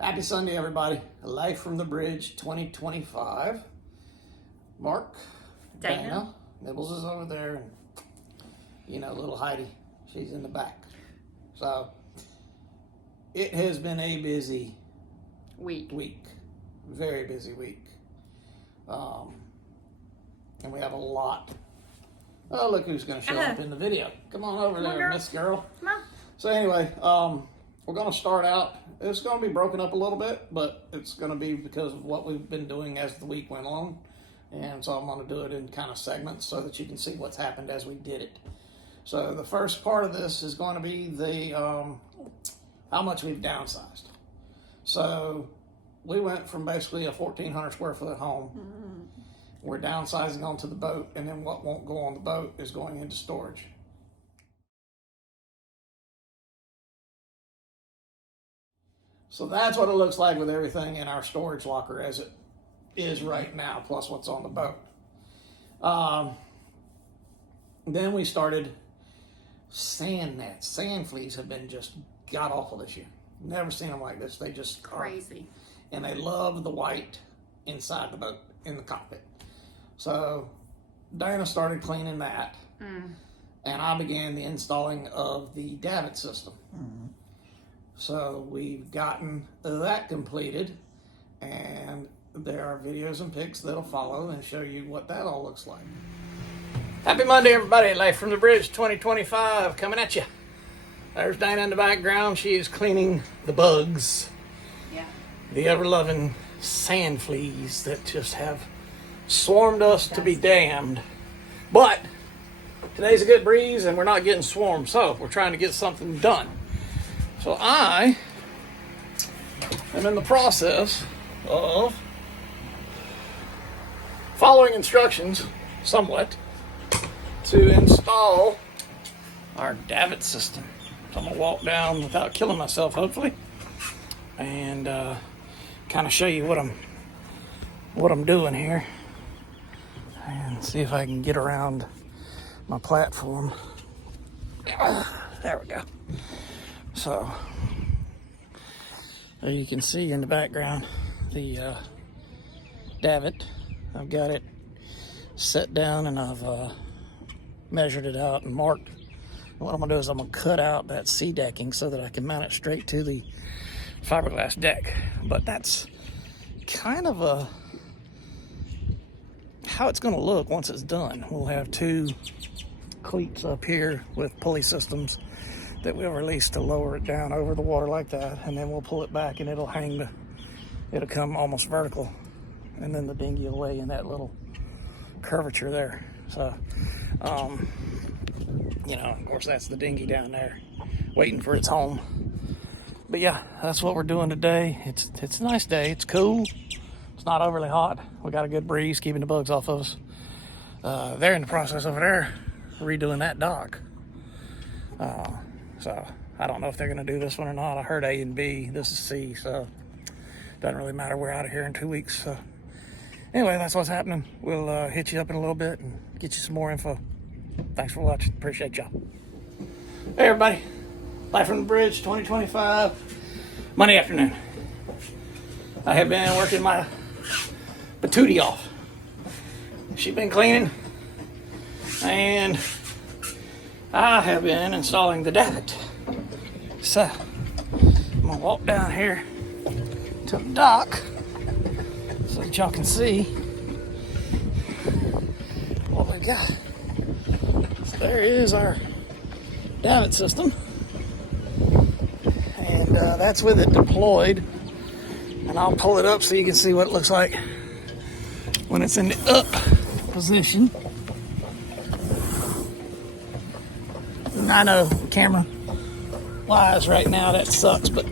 Happy Sunday, everybody. Life from the Bridge 2025. Mark, Dana, Nibbles is over there, and little Heidi, she's in the back. So it has been a busy week. Very busy week. And we have a lot. Oh, look who's going to show up in the video. Come on over there, Miss Girl. Come on. So anyway, we're going to start out. It's going to be broken up a little bit, but it's going to be because of what we've been doing as the week went on. And so I'm going to do it in kind of segments so that you can see what's happened as we did it. So the first part of this is going to be the how much we've downsized. So we went from basically a 1,400 square foot home. Mm-hmm. We're downsizing onto the boat, and then what won't go on the boat is going into storage. So that's what it looks like with everything in our storage locker as it is right now, plus what's on the boat. Then we started sand nets. Sand fleas have been just god awful this year. Never seen them like this. They just crazy. And they love the white inside the boat, in the cockpit. So Diana started cleaning that. And I began the installing of the davit system. So we've gotten that completed, and there are videos and pics that'll follow and show you what that all looks like. Happy Monday, everybody. Life from the Bridge 2025 coming at you. There's Dinah in the background. She is cleaning the bugs. Yeah. The ever-loving sand fleas that just have swarmed us to be damned. But today's a good breeze, and we're not getting swarmed, so we're trying to get something done. So I am in the process of following instructions somewhat to install our davit system. So I'm going to walk down without killing myself, hopefully, and kind of show you what I'm doing here and see if I can get around my platform. There we go. So, as you can see in the background, the davit, I've got it set down and I've measured it out and marked. And what I'm going to do is I'm going to cut out that sea decking so that I can mount it straight to the fiberglass deck. But that's kind of how it's going to look once it's done. We'll have two cleats up here with pulley systems that we'll release to lower it down over the water like that, and then we'll pull it back and it'll come almost vertical, and then the dinghy will lay in that little curvature there. So of course that's the dinghy down there waiting for its home. But yeah, that's what we're doing today. It's a nice day. It's cool. It's not overly hot. We got a good breeze keeping the bugs off of us. They're in the process over there redoing that dock. So I don't know if they're going to do this one or not. I heard A and B. This is C, so doesn't really matter. We're out of here in 2 weeks. So anyway, that's what's happening. We'll hit you up in a little bit and get you some more info. Thanks for watching. Appreciate y'all. Hey, everybody. Life from the Bridge 2025. Monday afternoon. I have been working my patootie off. She's been cleaning, and I have been installing the davit. So I'm gonna walk down here to the dock so that y'all can see what we got. So there is our davit system, and that's with it deployed. And I'll pull it up so you can see what it looks like when it's in the up position. I know, camera wise right now that sucks, but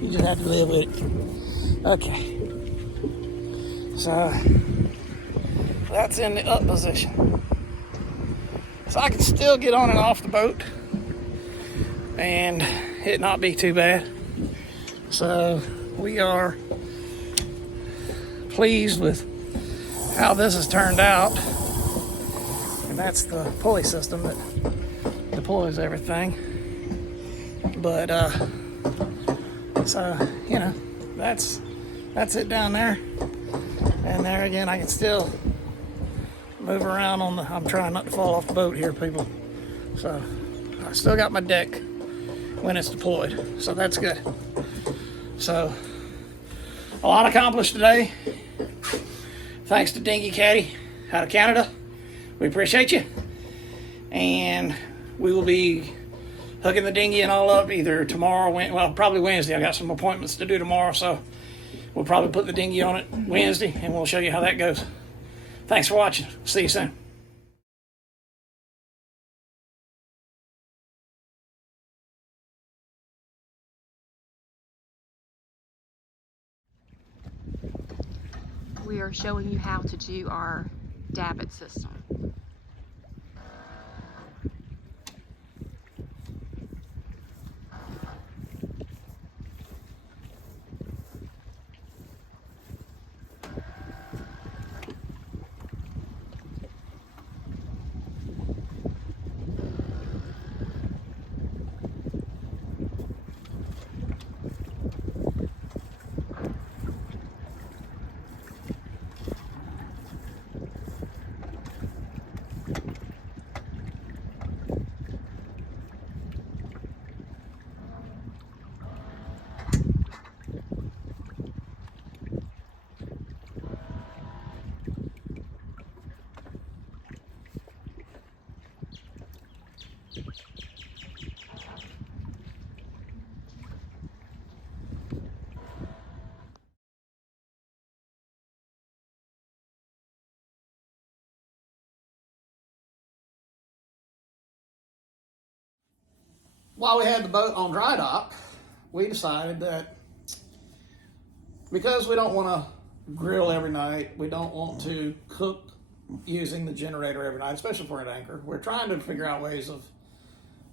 you just have to live with it. Okay. So that's in the up position. So I can still get on and off the boat and it not be too bad. So we are pleased with how this has turned out. And that's the pulley system that deploys everything. But so that's it down there. And there again, I can still move around on the, I'm trying not to fall off the boat here, people. So I still got my deck when it's deployed, so that's good. So a lot accomplished today. Thanks to Dingy Caddy out of Canada. We appreciate you. And we will be hooking the dinghy and all up either tomorrow, well, probably Wednesday. I got some appointments to do tomorrow, so we'll probably put the dinghy on it Wednesday, and we'll show you how that goes. Thanks for watching. See you soon. We are showing you how to do our davit system. While we had the boat on dry dock, we decided that because we don't want to grill every night, we don't want to cook using the generator every night, especially for an anchor. We're trying to figure out ways of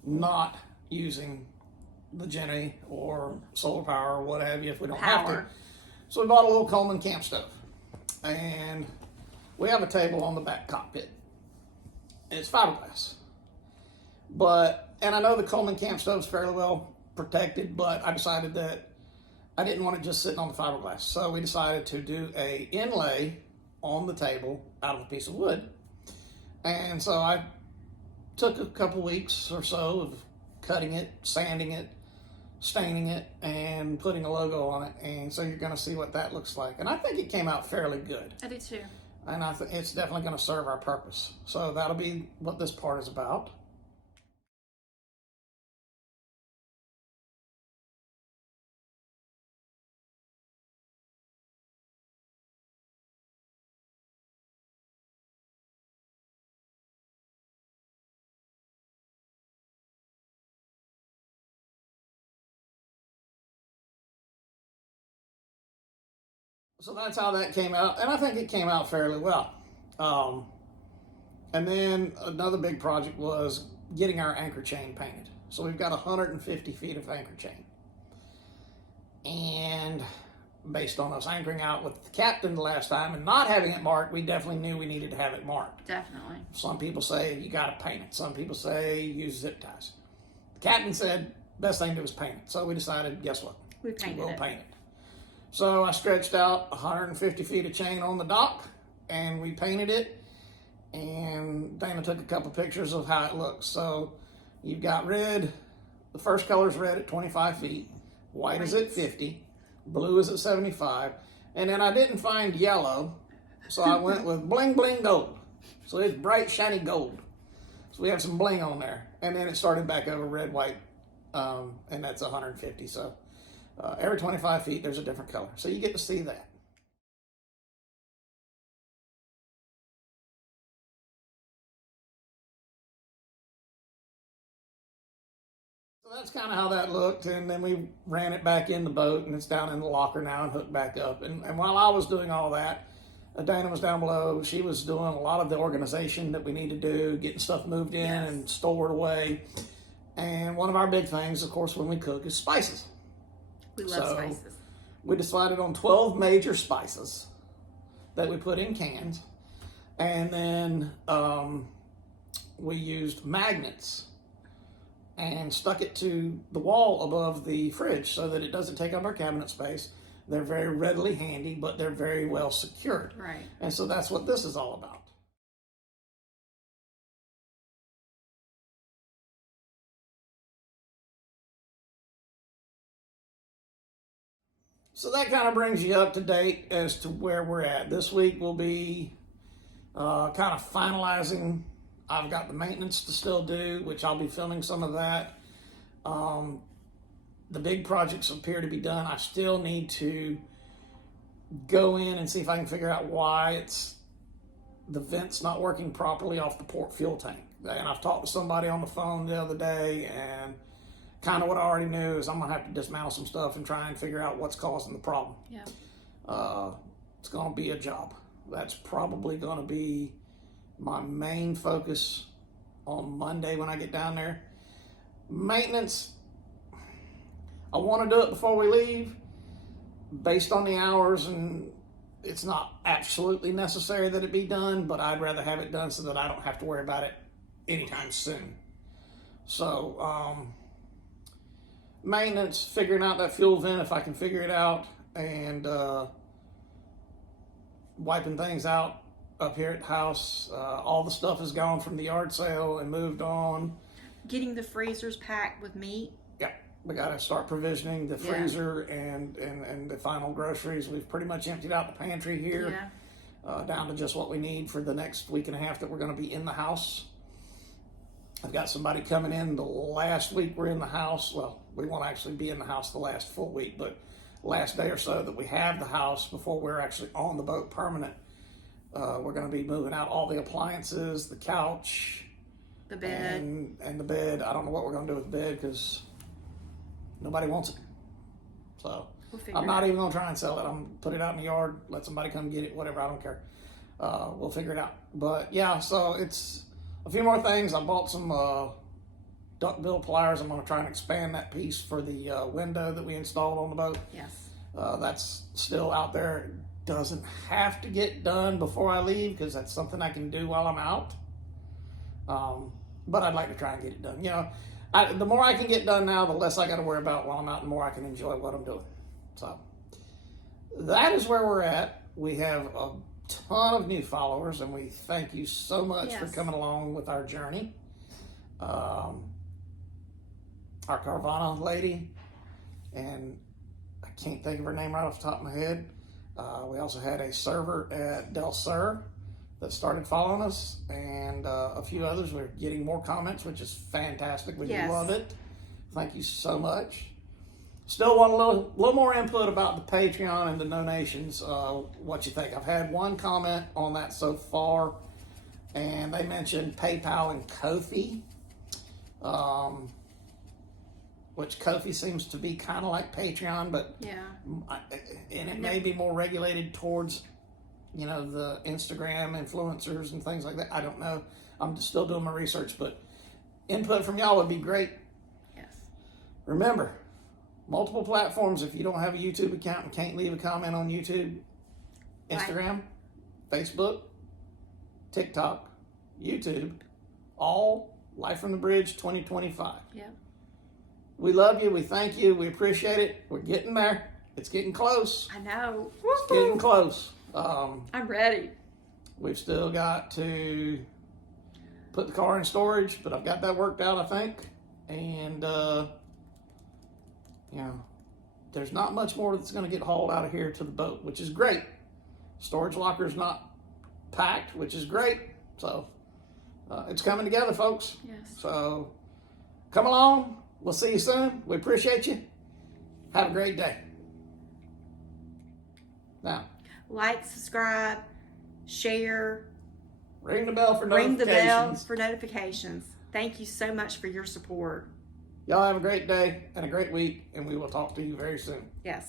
not using the Jenny or solar power or what have you if we don't have to. So we bought a little Coleman camp stove, and we have a table on the back cockpit. It's fiberglass, and I know the Coleman camp stove is fairly well protected, but I decided that I didn't want it just sitting on the fiberglass. So we decided to do a inlay on the table out of a piece of wood. And so I took a couple weeks or so of cutting it, sanding it, staining it, and putting a logo on it. And so you're gonna see what that looks like. And I think it came out fairly good. I do too. And I think it's definitely gonna serve our purpose. So that'll be what this part is about. So that's how that came out, and I think it came out fairly well. And then another big project was getting our anchor chain painted. So we've got 150 feet of anchor chain. And based on us anchoring out with the captain the last time and not having it marked, we definitely knew we needed to have it marked. Definitely. Some people say you got to paint it. Some people say use zip ties. The captain said best thing to do is paint it. So we decided, guess what? We'll paint it. So I stretched out 150 feet of chain on the dock, and we painted it. And Dana took a couple pictures of how it looks. So you've got red. The first color is red at 25 feet. White is at 50. Blue is at 75. And then I didn't find yellow, so I went with bling bling gold. So it's bright shiny gold. So we have some bling on there. And then it started back over red, white, and that's 150. So every 25 feet, there's a different color. So you get to see that. So that's kind of how that looked. And then we ran it back in the boat, and it's down in the locker now and hooked back up. And while I was doing all that, Dana was down below. She was doing a lot of the organization that we need to do, getting stuff moved in and stored away. And one of our big things, of course, when we cook is spices. We love spices. We decided on 12 major spices that we put in cans. And then we used magnets and stuck it to the wall above the fridge so that it doesn't take up our cabinet space. They're very readily handy, but they're very well secured. Right. And so that's what this is all about. So that kind of brings you up to date as to where we're at. This week will be kind of finalizing. I've got the maintenance to still do, which I'll be filming some of that. The big projects appear to be done. I still need to go in and see if I can figure out why the vent's not working properly off the port fuel tank. And I've talked to somebody on the phone the other day, and kind of what I already knew is I'm gonna have to dismantle some stuff and try and figure out what's causing the problem. Yeah. It's gonna be a job. That's probably gonna be my main focus on Monday when I get down there. Maintenance, I want to do it before we leave based on the hours, and it's not absolutely necessary that it be done, but I'd rather have it done so that I don't have to worry about it anytime soon. So maintenance, figuring out that fuel vent if I can figure it out, and wiping things out up here at the house. All the stuff is gone from the yard sale and moved on. Getting the freezers packed with meat. Yeah, we got to start provisioning the freezer and the final groceries. We've pretty much emptied out the pantry here, down to just what we need for the next week and a half that we're going to be in the house. I've got somebody coming in the last week we're in the house. Well, we won't actually be in the house the last full week, but last day or so that we have the house before we're actually on the boat permanent. We're going to be moving out all the appliances, the couch, the bed, and the bed. I don't know what we're going to do with the bed because nobody wants it. So I'm not even going to try and sell it. I'm going to put it out in the yard, let somebody come get it, whatever. I don't care. We'll figure it out. But yeah, so it's a few more things. I bought some duckbill pliers. I'm going to try and expand that piece for the window that we installed on the boat. Yes. That's still out there. It doesn't have to get done before I leave because that's something I can do while I'm out. But I'd like to try and get it done. You know, the more I can get done now, the less I got to worry about while I'm out, and the more I can enjoy what I'm doing. So that is where we're at. We have a ton of new followers, and we thank you so much for coming along with our journey. Our Carvana lady, and I can't think of her name right off the top of my head. We also had a server at Del Sur that started following us, and a few others. We're getting more comments, which is fantastic. We love it. Thank you so much. Still want a little more input about the Patreon and the donations. What you think? I've had one comment on that so far, and they mentioned PayPal and Ko-fi, which Ko-fi seems to be kind of like Patreon, but and it may be more regulated towards, you know, the Instagram influencers and things like that. I don't know. I'm still doing my research, but input from y'all would be great. Yes. Remember, multiple platforms. If you don't have a YouTube account and can't leave a comment on YouTube, Instagram, Facebook, TikTok, YouTube, all Life from the Bridge 2025. Yeah. We love you. We thank you. We appreciate it. We're getting there. It's getting close. I know. It's getting close. I'm ready. We've still got to put the car in storage, but I've got that worked out, I think. And, you know, there's not much more that's going to get hauled out of here to the boat, which is great. Storage locker's not packed, which is great. So, it's coming together, folks. Yes. So, come along. We'll see you soon. We appreciate you. Have a great day. Now, like, subscribe, share. Ring the bell for notifications. Ring the bell for notifications. Thank you so much for your support. Y'all have a great day and a great week, and we will talk to you very soon. Yes.